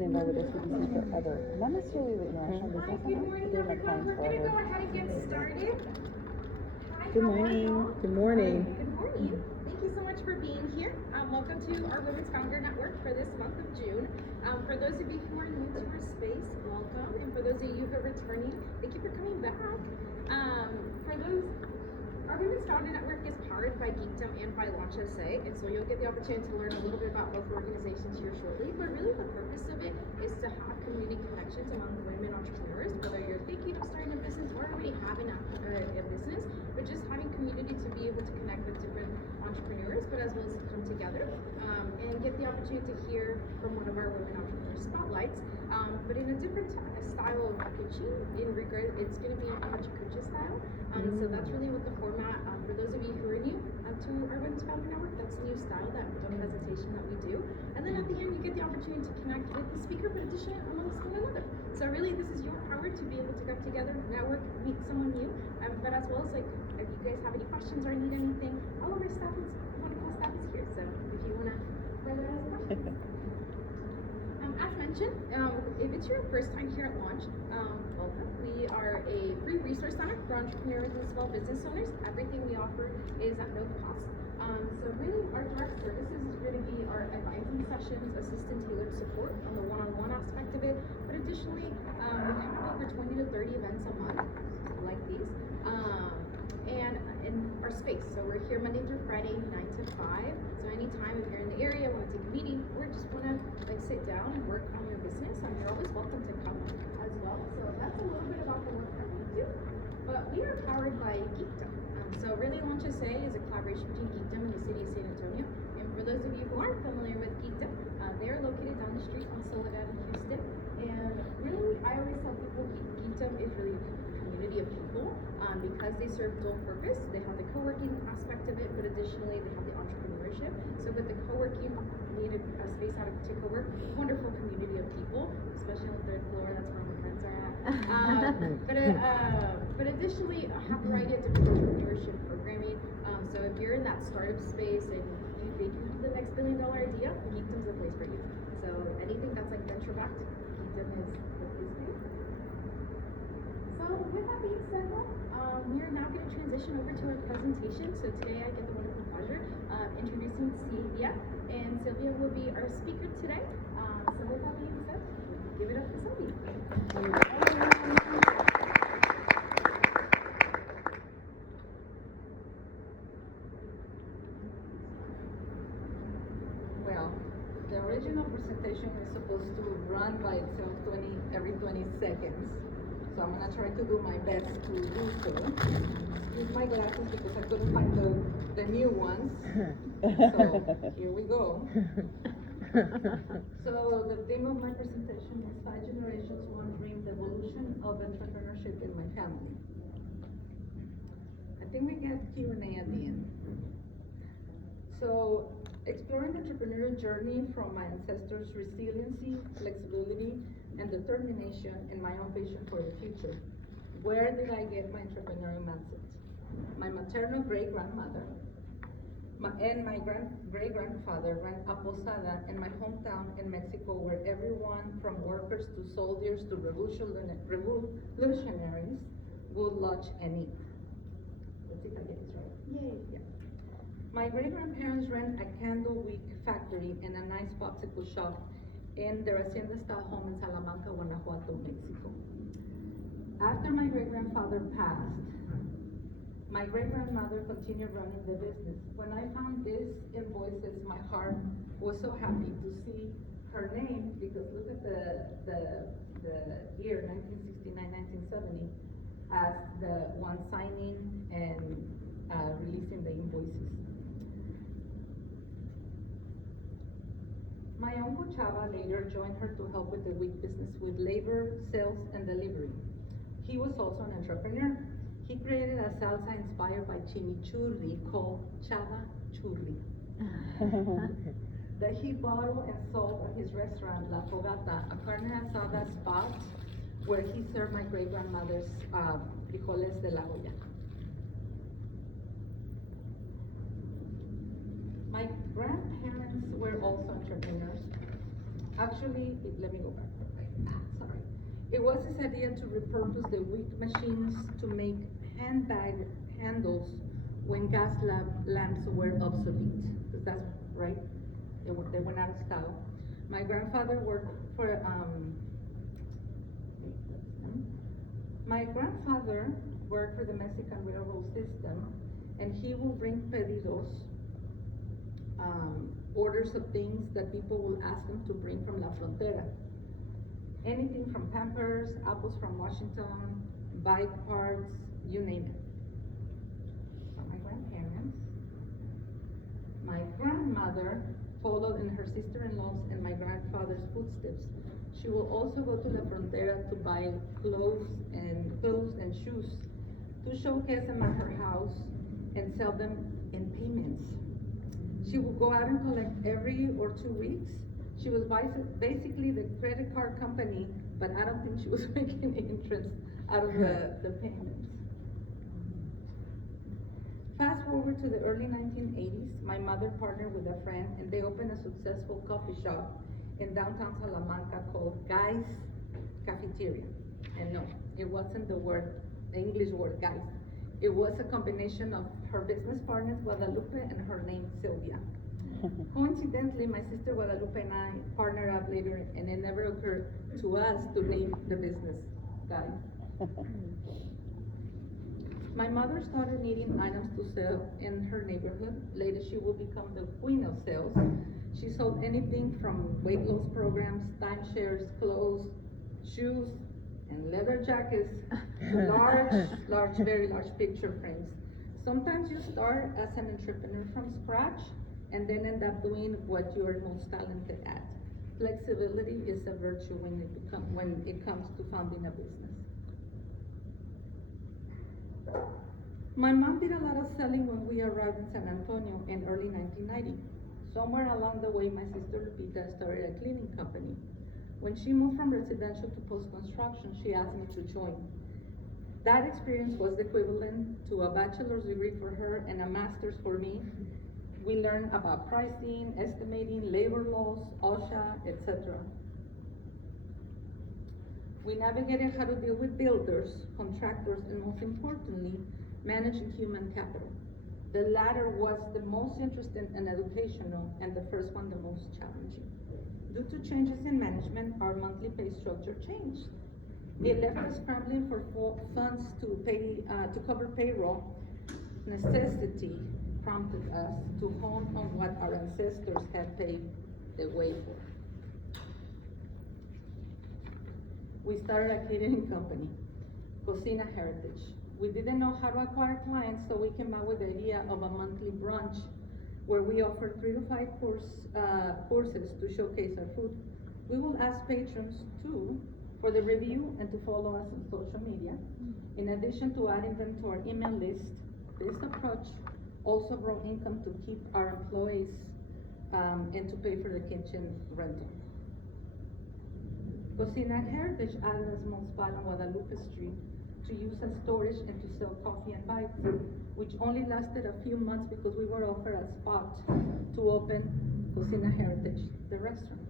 Involved with SCBC for other, not necessarily the international business, Hi, good morning, but they're my everyone. clients We're going to forever. go ahead and get started. Hi, Good how are morning. you? Good morning. Good morning. Thank you so much for being here. Welcome to our Women's Founder Network for this month of June. For those of you who are new to our space, welcome. And for those of you who are returning, thank you for coming back. Our Women's Founder Network is powered by Geekdom and by Launch SA, and so you'll get the opportunity to learn a little bit about both organizations here shortly. But really, the purpose of it is to have community connections among women entrepreneurs, whether you're thinking of starting a business or already having a business, but just having community to be able to connect with different entrepreneurs, but as well as come together and get the opportunity to hear from one of our women entrepreneur spotlights, but in a different style of pitching. In regard, it's going to be Kucha style. So that's really what the format. For those of you who are new to our Women's Founder Network, that's a new style, that presentation that we do. And then at the end, you get the opportunity to connect with the speaker, but additionally amongst one another. So really, this is your power to be able to come together, network, meet someone new, but as well as like if you guys have any questions or need anything, all of our staff is wonderful staff is here. So if you want to further ask questions. As mentioned, if it's your first time here at Launch, welcome. We are a free resource center for entrepreneurs and small business owners. Everything we offer is at no cost. So really, our direct services is going to be our advising sessions, assistant tailored support on the one-on-one aspect of it. But additionally, we have over 20 to 30 events a month like these. And in our space. So we're here Monday through Friday, 9 to 5. So anytime if you're in the area, want to take a meeting, or just want to like sit down and work on your business, you're always welcome to come as well. So that's a little bit about the work that we do. But we are powered by Geekdom. So really Launch SA is a collaboration between Geekdom and the city of San Antonio. And for those of you who aren't familiar with Geekdom, they are located down the street on Soledad in Houston. And really, I always tell people Geekdom is really a community of people because they serve dual purpose. They have the co-working aspect of it, but additionally they have the entrepreneurship. So with the co-working, needed a space out to co-work, wonderful community of people, especially on the third floor. That's where my friends are at. But additionally, a variety of different entrepreneurship programming. So if you're in that startup space and you think you have the next $1 billion idea, Geekdom's the place for you. So anything that's like venture backed, Geekdom is the place for you. So with that being said, we are now going to transition over to our presentation. So today I get the wonderful pleasure of introducing Sylvia, and Sylvia will be our speaker today. So with that being said, give it up for Sylvia. Well, the original presentation is supposed to run by itself every 20 seconds. So I'm gonna try to do my best to do so. Use my glasses because I couldn't find the new ones. So here we go. So the theme of my presentation is 5 Generations, One Dream, the evolution of entrepreneurship in my family. I think we get Q&A at the end. So exploring the entrepreneurial journey from my ancestors' resiliency, flexibility, and determination, and my own vision for the future. Where did I get my entrepreneurial mindset? My maternal great-grandmother and my great-grandfather ran a posada in my hometown in Mexico, where everyone from workers to soldiers to revolutionaries would lodge and eat. Let's see if I get this right. Yay. Yeah. My great-grandparents ran a candle wick factory and a nice popsicle shop in their hacienda-style home in Salamanca, Guanajuato, Mexico. After my great-grandfather passed, my great-grandmother continued running the business. When I found these invoices, my heart was so happy to see her name, because look at the year, 1969, 1970, as the one signing and releasing the invoices. My uncle Chava later joined her to help with the wheat business with labor, sales, and delivery. He was also an entrepreneur. He created a salsa inspired by chimichurri called Chava Churri that he bottled and sold at his restaurant, La Fogata, a carne asada spot where he served my great-grandmother's frijoles de la olla. My grandparents were also entrepreneurs. Actually, let me go back. Sorry. It was his idea to repurpose the wick machines to make handbag handles when lamps were obsolete. Because that's right, they went out of style. My grandfather worked for, my grandfather worked for the Mexican railroad system, and he will bring pedidos, orders of things that people will ask him to bring from La Frontera. Anything from Pampers, apples from Washington, bike parts, you name it. So my grandparents. My grandmother followed in her sister-in-law's and my grandfather's footsteps. She will also go to La Frontera to buy clothes and shoes, to showcase them at her house and sell them in payments. She would go out and collect every or 2 weeks. She was basically the credit card company, but I don't think she was making interest out of the payments. Fast forward to the early 1980s, my mother partnered with a friend and they opened a successful coffee shop in downtown Salamanca called Guy's Cafeteria. And no, it wasn't the English word guys. It was a combination of her business partners, Guadalupe, and her name, Sylvia. Coincidentally, my sister Guadalupe and I partnered up later, and it never occurred to us to name the business Guys. My mother started needing items to sell in her neighborhood. Later, she will become the queen of sales. She sold anything from weight loss programs, timeshares, clothes, shoes, and leather jackets to very large picture frames. Sometimes you start as an entrepreneur from scratch and then end up doing what you are most talented at. Flexibility is a virtue when it comes to founding a business. My mom did a lot of selling when we arrived in San Antonio in early 1990. Somewhere along the way, my sister Lupita started a cleaning company. When she moved from residential to post-construction, she asked me to join. That experience was equivalent to a bachelor's degree for her and a master's for me. We learned about pricing, estimating, labor laws, OSHA, etc. We navigated how to deal with builders, contractors, and most importantly, managing human capital. The latter was the most interesting and educational, and the first one the most challenging. Due to changes in management, our monthly pay structure changed. It left us scrambling for funds to cover payroll. Necessity prompted us to hone on what our ancestors had paved the way for. We started a catering company, Cocina Heritage. We didn't know how to acquire clients, so we came up with the idea of a monthly brunch where we offer 3 to 5 courses to showcase our food. We will ask patrons too for the review and to follow us on social media. In addition to adding them to our email list, this approach also brought income to keep our employees and to pay for the kitchen rental. Cocina Heritage added a small spot on Guadalupe Street to use as storage and to sell coffee and bites, which only lasted a few months because we were offered a spot to open Cocina Heritage, the restaurant.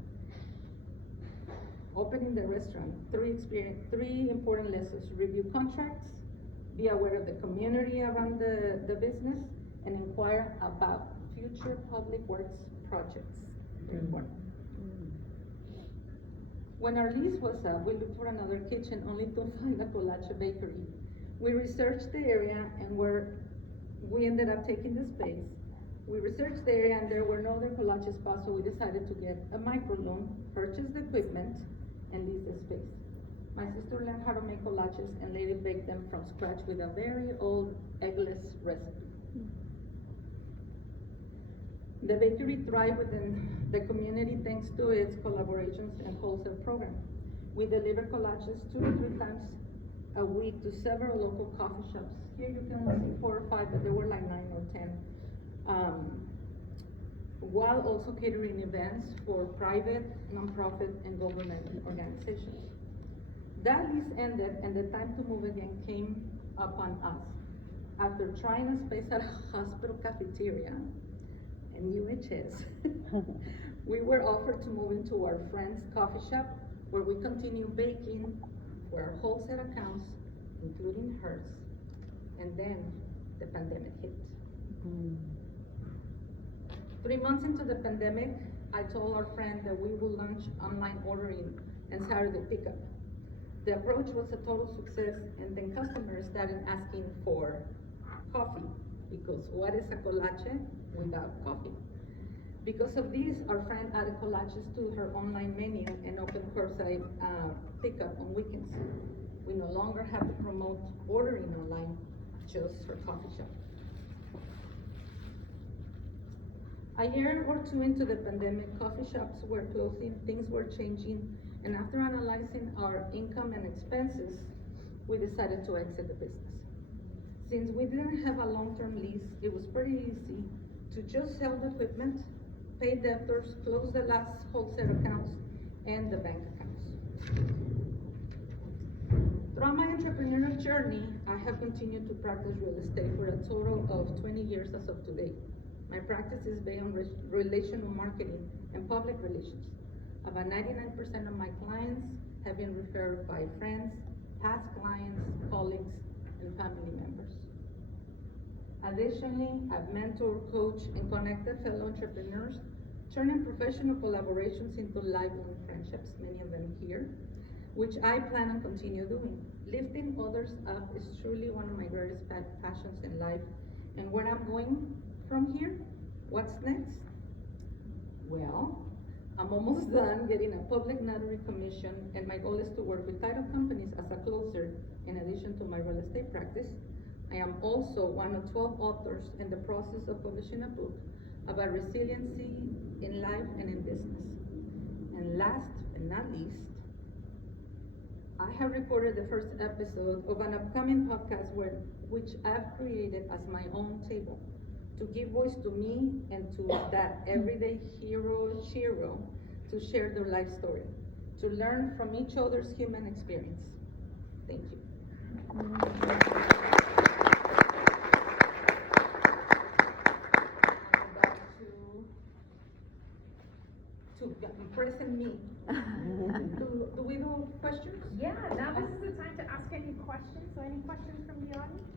Opening the restaurant, 3 important lessons: review contracts, be aware of the community around the business, and inquire about future public works projects. Very important. When our lease was up, we looked for another kitchen only to find a Colache bakery. We researched the area and we ended up taking the space. We researched the area and there were no other Colache spots, so we decided to get a microloan, purchase the equipment, and lease the space. My sister learned how to make Colaches and later baked them from scratch with a very old eggless recipe. The bakery thrived within the community thanks to its collaborations and wholesale program. We deliver Colaches 2 to 3 times a week to several local coffee shops. Here you can only see 4 or 5, but there were like 9 or 10. While also catering events for private, nonprofit, and government organizations. That lease ended and the time to move again came upon us. After trying a space at a hospital cafeteria, and UHS, We were offered to move into our friend's coffee shop, where we continue baking for our whole set accounts, including hers. And then the pandemic hit. 3 months into the pandemic, I told our friend that we will launch online ordering and Saturday pickup. The approach was a total success, and then customers started asking for coffee, because what is a colache without coffee? Because of this, our friend added collages to her online menu and opened curbside pickup on weekends. We no longer have to promote ordering online, just her coffee shop. A year or two into the pandemic, coffee shops were closing, things were changing, and after analyzing our income and expenses, we decided to exit the business. Since we didn't have a long-term lease, it was pretty easy to just sell the equipment, pay debtors, close the last wholesale accounts, and the bank accounts. Throughout my entrepreneurial journey, I have continued to practice real estate for a total of 20 years as of today. My practice is based on relational marketing and public relations. About 99% of my clients have been referred by friends, past clients, colleagues, and family members. Additionally, I've mentored, coached, and connected fellow entrepreneurs, turning professional collaborations into lifelong friendships, many of them here, which I plan on continue doing. Lifting others up is truly one of my greatest passions in life. And where I'm going from here, what's next? Well, I'm almost done getting a public notary commission, and my goal is to work with title companies as a closer in addition to my real estate practice. I am also one of 12 authors in the process of publishing a book about resiliency in life and in business. And last but not least, I have recorded the first episode of an upcoming podcast which I've created as my own table to give voice to me and to that everyday hero, Shiro, to share their life story, to learn from each other's human experience. Thank you. To present me. Do we do questions? Yeah, now this is the time to ask any questions. So any questions from the audience?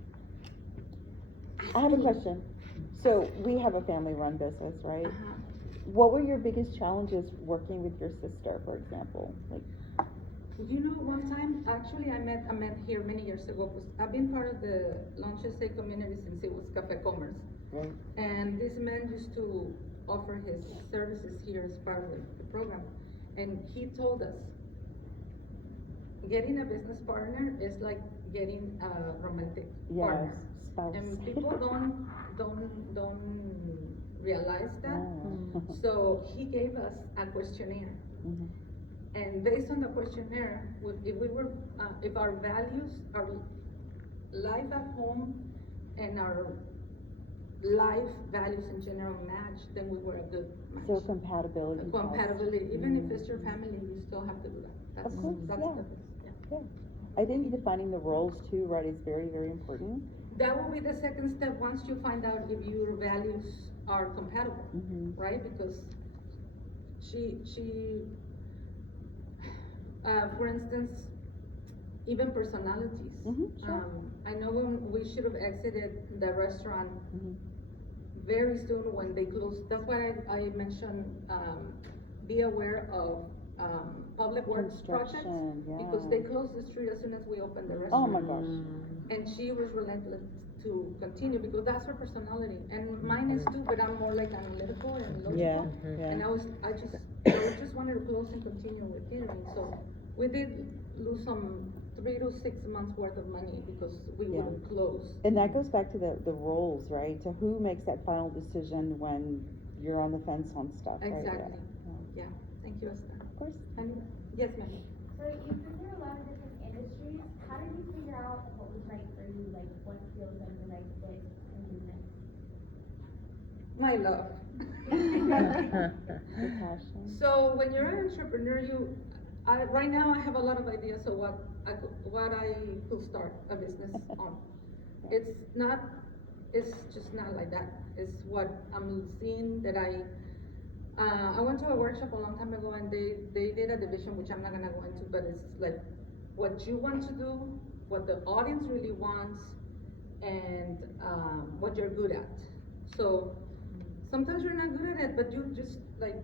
I have a question. So we have a family-run business, right? What were your biggest challenges working with your sister, for example? Like, You know, one time, actually, I met here many years ago, because I've been part of the Launch SA community since it was Cafe Commerce. right? And this man used to offer his services here as part of the program. And he told us, getting a business partner is like getting a romantic Yes, partner. spouse. And people don't realize that. Oh. So he gave us a questionnaire. Mhm. And based on the questionnaire, if our values, our life at home and our life values in general match, then we were a good match. So compatibility. test. Compatibility, even if it's your family, you still have to do that. That's, Of course, that's yeah. the, Yeah. I think defining the roles too, right, is very, very important. That will be the second step once you find out if your values are compatible, Mhm. right? Because for instance, even personalities. Sure. I know when we should have exited the restaurant Mhm. very soon when they closed. That's why I mentioned, be aware of, public works projects. Construction, yeah. Because they closed the street as soon as we opened the Oh restaurant. my gosh. And she was relentless to continue because that's her personality. And mine is too, but I'm more like analytical and logical. Yeah, And yeah. I just wanted to close and continue with catering. So we did lose some 3 to 6 months worth of money because we Yeah. wouldn't close. And that goes back to the roles, right? To who makes that final decision when you're on the fence on stuff, right? Exactly. Yeah. Yeah, thank you, Esther. Of course. Yes, ma'am. So you've been through a lot of different industries. How did you figure out what was right for you, like what skills are the right fit in business? My love. Your passion. So when you're an entrepreneur, right now I have a lot of ideas of what I could start a business on. It's just not like that. It's what I'm seeing that I went to a workshop a long time ago and they did a division, which I'm not gonna go into, but it's like what you want to do, what the audience really wants, and, what you're good at. So, sometimes you're not good at it, but you just, like,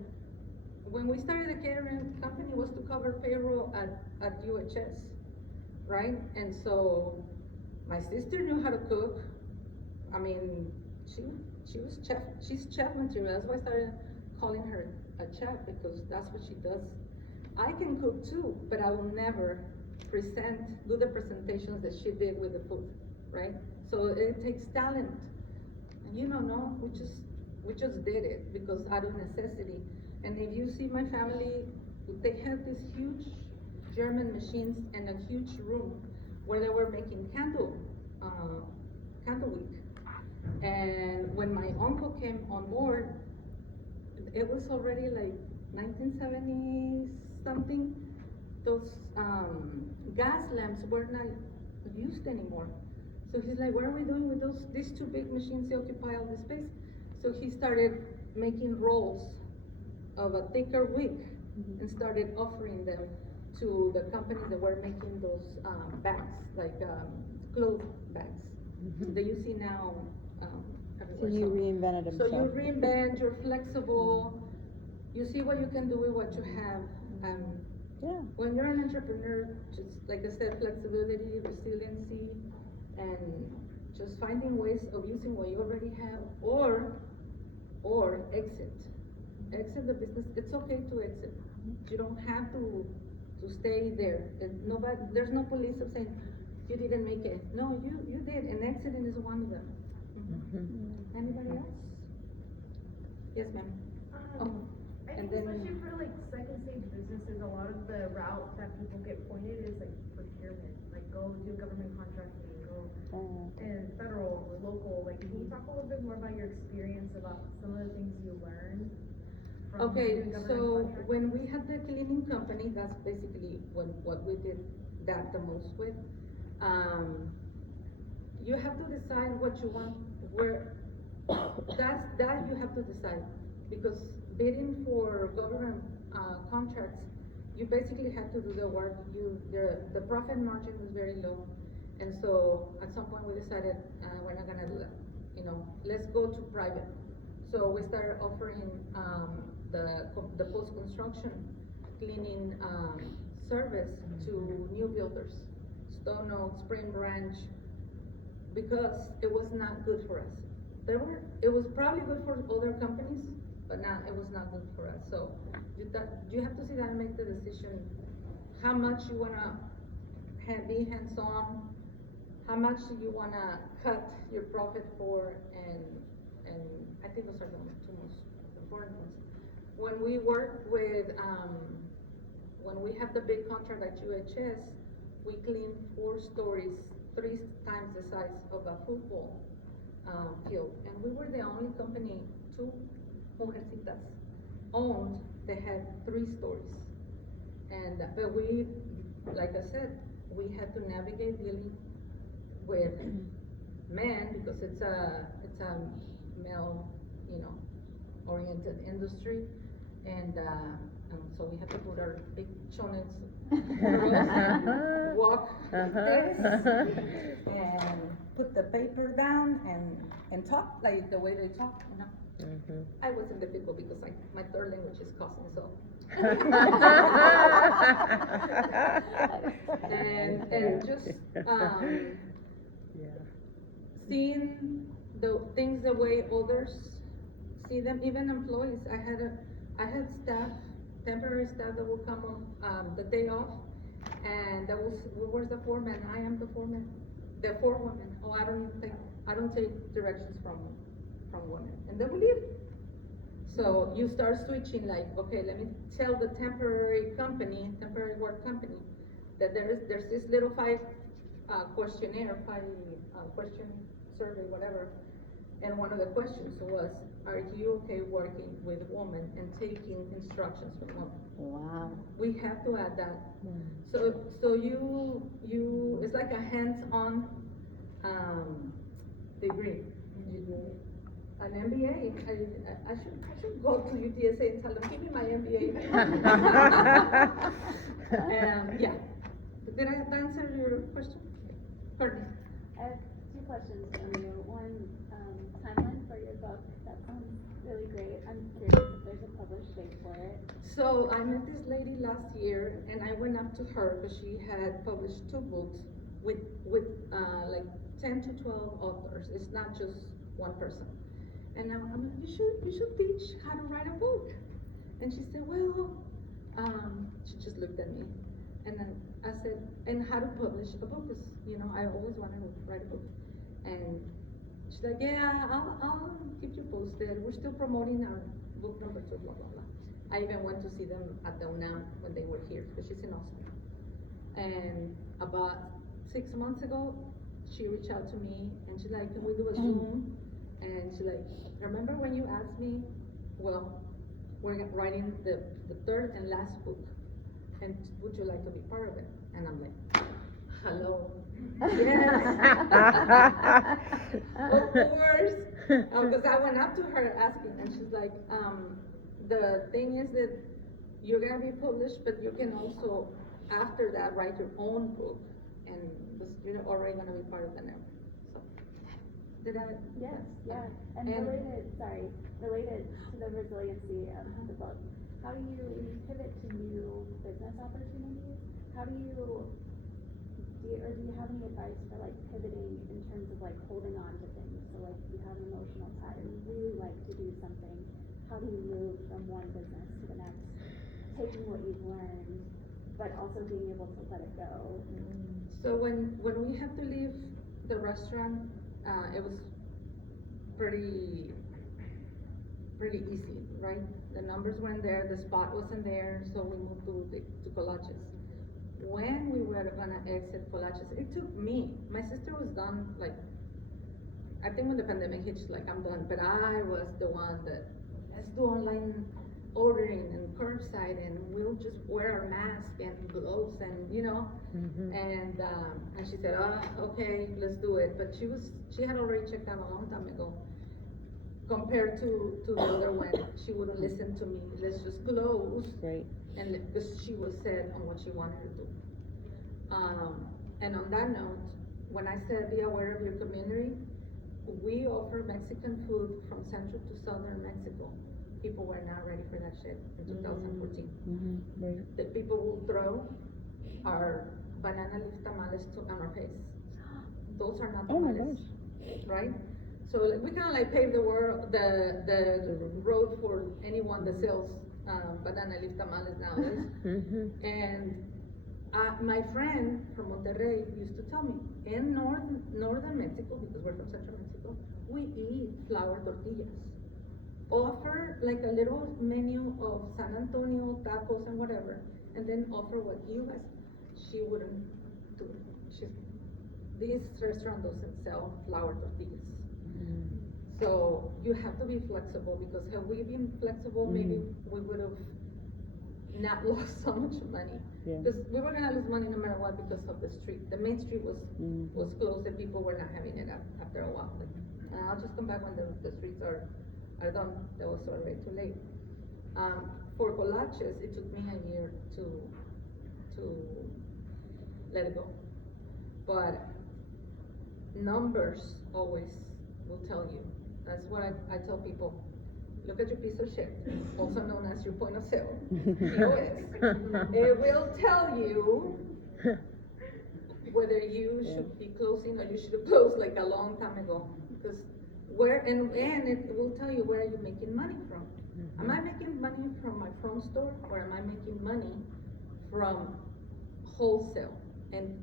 when we started the catering company was to cover payroll at UHS, right? And so, my sister knew how to cook. I mean, she was chef, she's chef material, that's why I started calling her a chef, because that's what she does. I can cook too, but I will never do the presentations that she did with the food, right? So it takes talent. And you don't know, we just did it because out of necessity. And if you see my family, they had these huge German machines and a huge room where they were making candle wick. And when my uncle came on board, it was already like 1970 something. Those gas lamps were not used anymore. So he's like, what are we doing with these two big machines? They occupy all the space. So he started making rolls of a thicker wick and started offering them to the companies that were making those bags, like cloth bags that you see now So everywhere. you reinvented So himself. you reinvent, you're flexible, you see what you can do with what you have. Yeah. When you're an entrepreneur, just like I said, flexibility, resiliency, and just finding ways of using what you already have, or exit. Exit the business. It's okay to exit. You don't have to stay there. There's no police of saying you didn't make it. No, you did, and exiting is one of them. Anybody else? Yes, ma'am. Oh, I and think then- especially for like second stage businesses, a lot of the route that people get pointed is like procurement, like go do government contracting, go Oh. and federal or local, like can you talk a little bit more about your experience about some of the things you learned from Okay, doing government so contracting? when we had the cleaning company, that's basically what we did that the most with. You have to decide what you want, that you have to decide, because bidding for government, contracts, you basically have to do the work, the profit margin is very low. And so, at some point we decided, we're not gonna do that, let's go to private. So we started offering, the post-construction cleaning, service to new builders, Stone Oak, Spring Branch, because it was not good for us. It was probably good for other companies, but it was not good for us. So you have to sit down and make the decision, how much you wanna be hands-on, how much you wanna cut your profit for, and I think those are the two most important ones. When we work with, when we have the big contract at UHS, we clean 4 stories, 3 times the size of a football field. And we were the only company, 2 Mujercitas owned, that had 3 stories. But we, like I said, we had to navigate dealing with men, because it's a male, oriented industry. And so we have to put our big chones, walk like this, and put the paper down and talk like the way they talk, I was in the people because my third language is cousin, so. and just, seeing the things the way others see them, even employees. I had staff, temporary staff that would come on, the day off, and where's the foreman? I am the foreman. The forewoman. Oh, I don't take directions from women, and they will leave. So you start switching, like, okay, let me tell the temporary work company, that there's this little 5 questionnaire, 5 question survey, whatever. And one of the questions was, are you okay working with women and taking instructions from women? Wow. We have to add that. So you, it's like a hands-on, degree. an MBA. I should go to UTSA and tell them, give me my MBA. Yeah. Did I answer your question? Courtney? I have two questions for you. One, timeline for your book. That sounds really great. I'm curious if there's a published date for it. So I met this lady last year, and I went up to her because she had published 2 books with like 10 to 12 authors. It's not just one person. And I'm like, you should teach how to write a book. And she said, well, she just looked at me, and then I said, and how to publish a book? Because I always wanted to write a book. And she's like, yeah, I'll keep you posted. We're still promoting our book number 2, blah, blah, blah. I even went to see them at the UNAM when they were here, because she's in Austin. And about 6 months ago, she reached out to me, and she's like, can we do a Zoom? And she's like, remember when you asked me, well, we're writing the 3rd and last book, and would you like to be part of it? And I'm like, hello. Yes. Of course. Because I went up to her asking, and she's like, the thing is that you're gonna be published, but you can also, after that, write your own book, and you're already gonna be part of the network. So, did I? Yes, yeah. And And- related to the resiliency of the book, how do you, when you pivot to new business opportunities, how do you have any advice for like pivoting in terms of like holding on to things? So like you have an emotional tie and you really like to do something. How do you move from one business to the next, taking what you've learned, but also being able to let it go? So when we had to leave the restaurant, it was pretty easy, right? The numbers weren't there, the spot wasn't there, so we moved to Collages. When we were gonna exit Collages, it took me, my sister was done, like, I think when the pandemic hit, she's like, I'm done, but I was the one that, let's do online ordering and curbside, and we'll just wear our mask and gloves and, and she said, okay, let's do it, but she had already checked out a long time ago. Compared to the other one, she wouldn't listen to me, let's just close. Right. And because she was set on what she wanted to do. And on that note, when I said be aware of your community, we offer Mexican food from central to southern Mexico. People were not ready for that shit in 2014. Right. The people will throw our banana leaf tamales on our face. Those are not Oh my tamales, gosh. right? So we kind of like pave the road for anyone that sells banana leaf tamales nowadays. And my friend from Monterrey used to tell me, in northern Mexico, because we're from central Mexico, we eat flour tortillas. Offer like a little menu of San Antonio tacos and whatever, and then offer what you guys. She wouldn't do it. This restaurant doesn't sell flour tortillas. So you have to be flexible, because had we been flexible, maybe we would have not lost so much money. Yeah. Because we were gonna lose money no matter what because of the street. The main street was closed and people were not having it after a while. Like, I'll just come back when the streets are done. That was already too late. For Collages, it took me a year to let it go. But numbers always will tell you. That's what I tell people. Look at your piece of shit, also known as your point of sale, POS. It will tell you whether you should be closing or you should have closed like a long time ago. Because and it will tell you where are you making money from. Am I making money from my front store, or am I making money from wholesale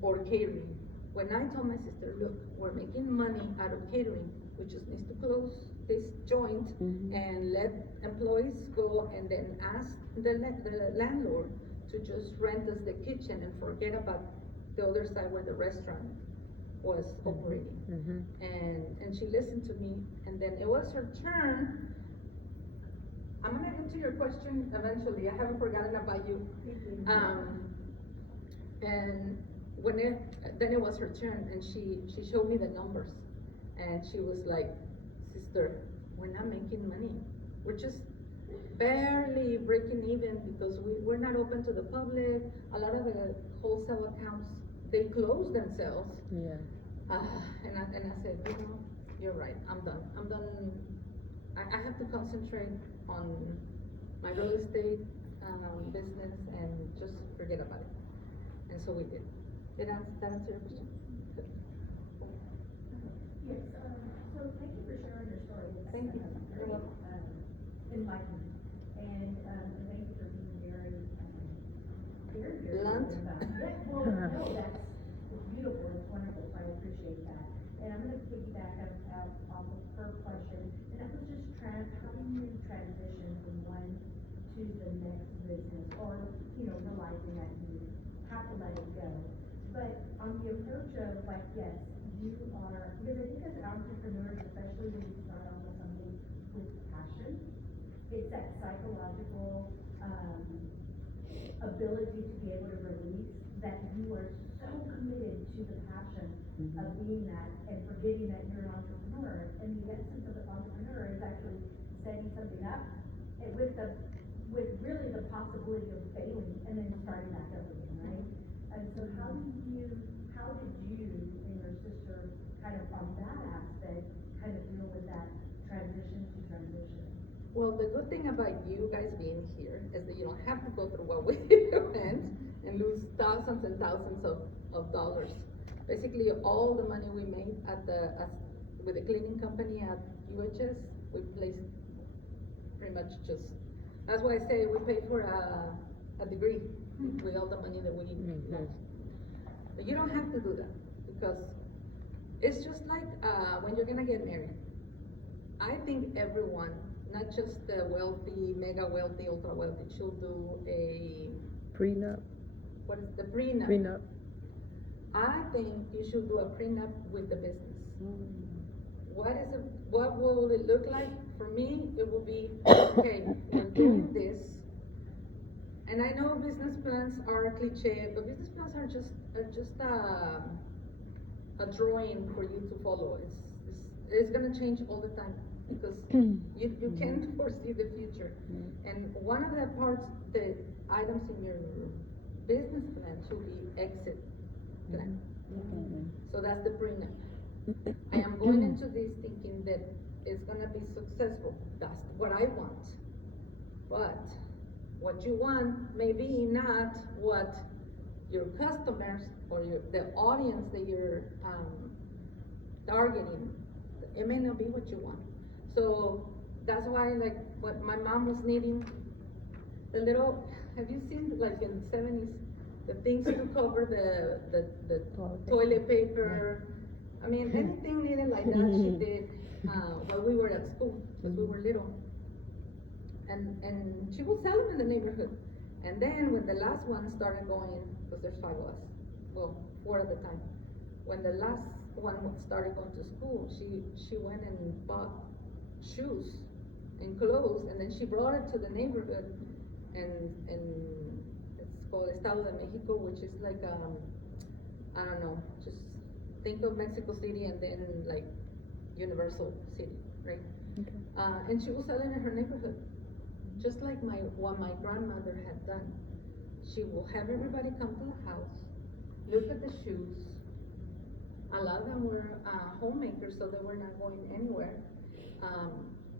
or catering? When I told my sister, look, we're making money out of catering, we just need to close this joint and let employees go, and then ask the landlord to just rent us the kitchen and forget about the other side where the restaurant was operating. And she listened to me, and then it was her turn. I'm gonna get to your question eventually. I haven't forgotten about you. And then it was her turn, and she showed me the numbers, and she was like, sister, we're not making money. We're just barely breaking even because we're not open to the public. A lot of the wholesale accounts, they close themselves. Yeah. And I said, you know, you're right, I'm done. I have to concentrate on my real estate, business and just forget about it. And so we did. Did that answer your question? Good. Yes, so thank you for sharing your story. It's, Thank you. Very, You're welcome. enlightening. And, thank you for being very, very Blunt. open about it. Yeah, well, no, it's beautiful, it's wonderful, so I appreciate that. And I'm gonna piggyback up off of her question, and that was just how do you transition from one to the next business, or, realizing that you have to let it go. But on the approach of like, yes, you are, because I think as an entrepreneur, especially when you start off with something with passion, it's that psychological, ability to be able to release that you are so committed to the passion of being that and forgetting that you're an entrepreneur. And the essence of an entrepreneur is actually setting something up and with really the possibility of failing and then starting back up again, right? And so how did you and your sister kind of on that aspect kind of deal with that transition to transition? Well, the good thing about you guys being here is that you don't have to go through what we went and lose thousands and thousands of dollars. Basically, all the money we made with the cleaning company at UHS, we placed pretty much just, that's why I say we paid for a degree with all the money that we lost. But you don't have to do that because it's just like when you're gonna get married. I think everyone, not just the wealthy, mega wealthy, ultra wealthy, should do a Prenup. what is the prenup? Prenup. I think you should do a prenup with the business. What will it look like? For me, it will be, okay, we're doing this. And I know business plans are cliche, but business plans are just a drawing for you to follow. It's gonna change all the time because you can't foresee the future. And one of the items in your business plan should be exit plan. So that's the prenup. I am going into this thinking that it's gonna be successful. That's what I want. But what you want may be not what your customers or the audience that you're targeting. It may not be what you want. So that's why, like, what my mom was needing, the little, have you seen, like, in the 70s, the things to cover the toilet paper? I mean, anything needed like that, she did, while we were at school, because we were little. And she would sell them in the neighborhood. And then when the last one started going, because there's 5 of us, well, 4 at the time. When the last one started going to school, she went and bought shoes and clothes, and then she brought it to the neighborhood, and it's called Estado de Mexico, which is like, I don't know, just think of Mexico City and then like Universal City, right? Okay. And she was selling in her neighborhood, just like what my grandmother had done. She will have everybody come to the house, look at the shoes. A lot of them were homemakers, so they were not going anywhere.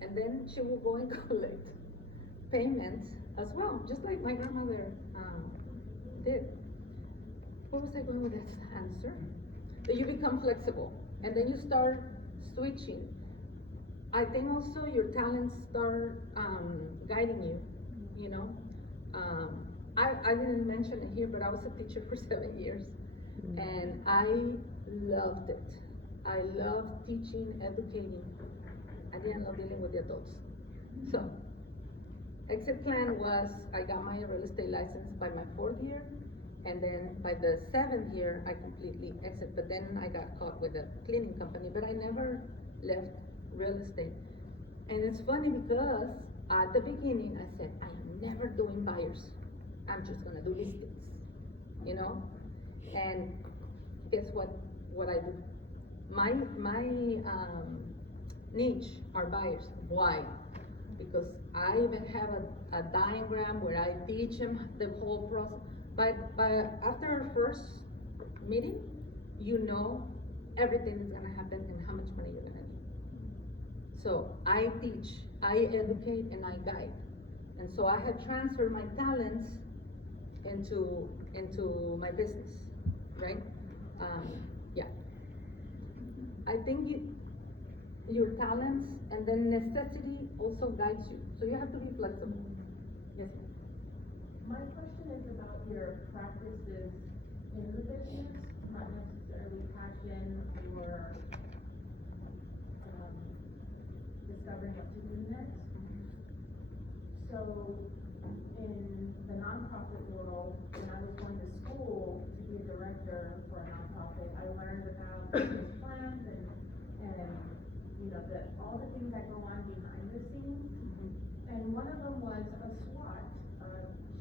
And then she will go and collect payments as well, just like my grandmother did. Where was I going with this answer? That you become flexible, and then you start switching. I think also your talents start guiding you, you know. I didn't mention it here, but I was a teacher for 7 years, and I loved it. I loved teaching, educating. I didn't love dealing with the adults. So, exit plan was, I got my real estate license by my 4th year, and then by the 7th year, I completely exit, but then I got caught with a cleaning company, but I never left real estate. And it's funny because at the beginning, I said, I am never doing buyers. I'm just gonna do listings, you know? And guess what I do? My niche are buyers. Why? Because I even have a diagram where I teach them the whole process. But after our first meeting, you know everything is gonna happen and how much money you're gonna need. So I teach, I educate, and I guide. And so I have transferred my talents into my business, right? Yeah. I think your talents and then necessity also guides you. So you have to be flexible. Yes, ma'am. My question is about your practices in the business, not necessarily passion or, discovering what to do next. So, in the nonprofit world, when I was going to school to be a director for a nonprofit, I learned about business plans and, you know, all the things that go on behind the scenes. And one of them was a SWOT,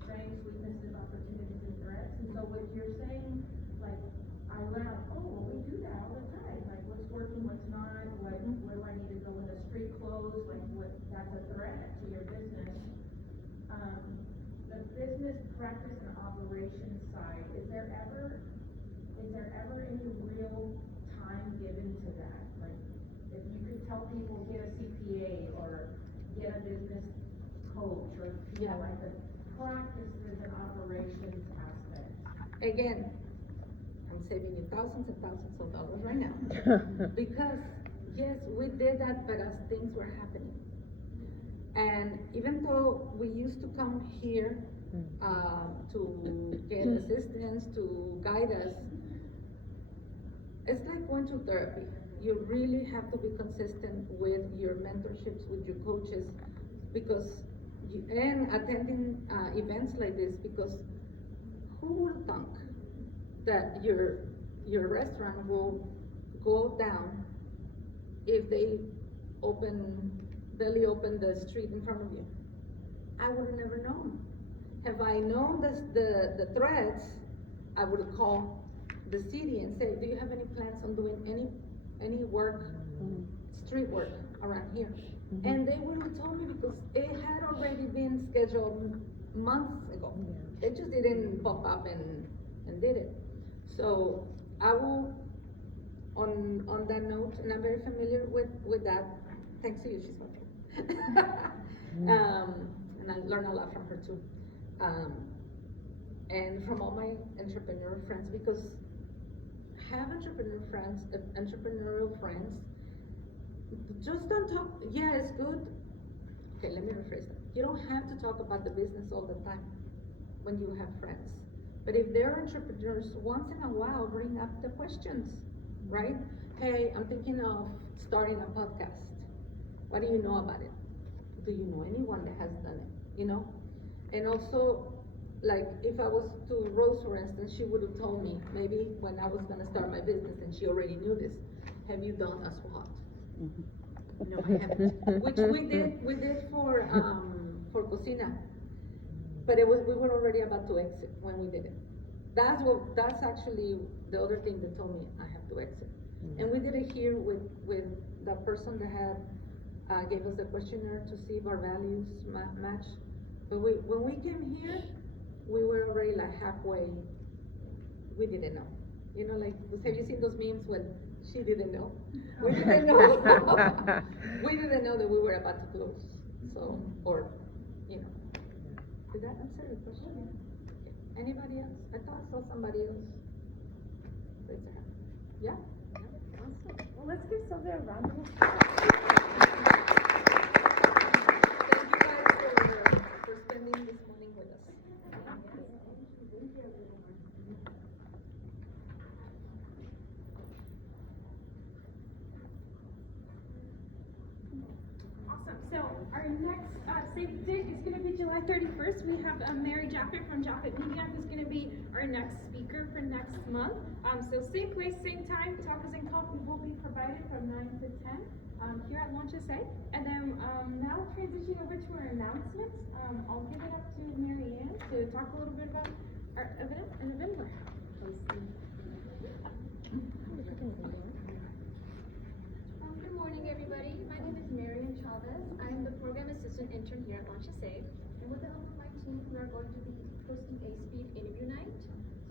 strengths, weaknesses, opportunities, and threats. And so what you're saying, like, I learned, oh, well, we do that all the time. Like, what's working, what's not, where do I need to go when the street closed, like, that's a threat to your business. The business practice and operations side, is there ever any real time given to that? Like, if you could tell people, get a CPA or get a business coach or, you know, like the practices and operations aspect. Again, I'm saving you thousands and thousands of dollars right now. Because, yes, we did that, but as things were happening. And even though we used to come here to get assistance, to guide us, it's like going to therapy. You really have to be consistent with your mentorships, with your coaches, and attending events like this, because who would think that your restaurant will go down if they barely open the street in front of you? I would have never known. Have I known the threats, I would have called the city and said, do you have any plans on doing any work, street work around here? And they would have told me, because it had already been scheduled months ago. They just didn't pop up and did it. So I will, on that note, and I'm very familiar with that, thanks to you, she's my friend. And I learned a lot from her too. And from all my entrepreneur friends, because have entrepreneurial friends, just don't talk, yeah, it's good. Okay, let me rephrase that. You don't have to talk about the business all the time when you have friends. But if they're entrepreneurs, once in a while, bring up the questions, right? Hey, I'm thinking of starting a podcast. What do you know about it? Do you know anyone that has done it? You know? And also, like, if I was to Rose, for instance, she would have told me, maybe when I was gonna start my business, and she already knew this, have you done a SWOT? No, I haven't. Which we did for Cocina. But we were already about to exit when we did it. That's actually the other thing that told me I have to exit. And we did it here with the person that had gave us the questionnaire to see if our values match. But when we came here, we were already like halfway. We didn't know. You know, like, have you seen those memes when she didn't know? We didn't know. We didn't know that we were about to close. So, or, you know. Did that answer your question? Yeah. Anybody else? I thought I saw somebody else. Raise their hand. Yeah? Awesome. Well, let's give Sylvia a round of applause. Thank you guys for spending this morning with us. Awesome. So our next save date is going to be July 31st. We have Mary Jaffet from Jaffet Media, who's going to be our next speaker for next month. So same place, same time. Tacos and coffee will be provided from 9 to 10 here at Launch SA. And then now transitioning over to our announcements. I'll give it up to Mary Ann to talk a little bit about our event in November. Good morning, everybody. My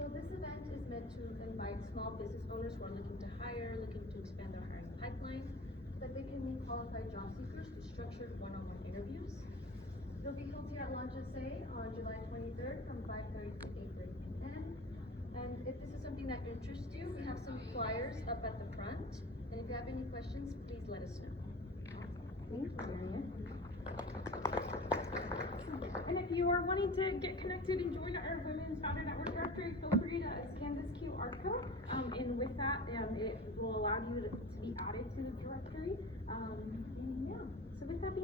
So this event is meant to invite small business owners who are looking to hire, looking to expand their hiring pipeline, so that they can meet qualified job seekers through structured one-on-one interviews. It'll be held here at Launch SA on July 23rd from 5:30 to 8:30 p.m. And if this is something that interests you, we have some flyers up at the front. And if you have any questions, please let us know. Thank you, Marian. And if you are wanting to get connected and join our Women's Founder Network directory, feel free to scan this QR code. And with that, it will allow you to be added to the directory. And yeah, so with that being